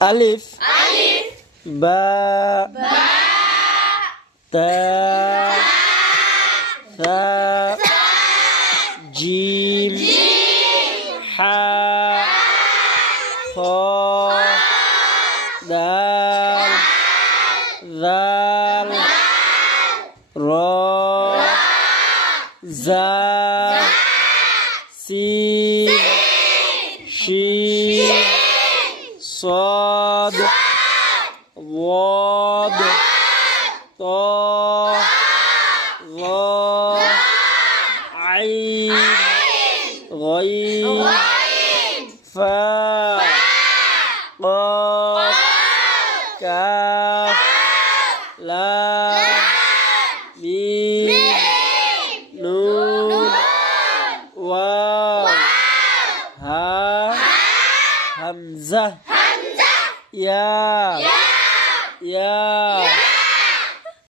Alif Ba Ta Tha Jim Ha Kha Dal Zal Ra Za Sin Shin Sad Wad Ta Gha Ain Ghain Fa Qaf Kaf Lam Mim Nun Waw Ha Hamzah Ya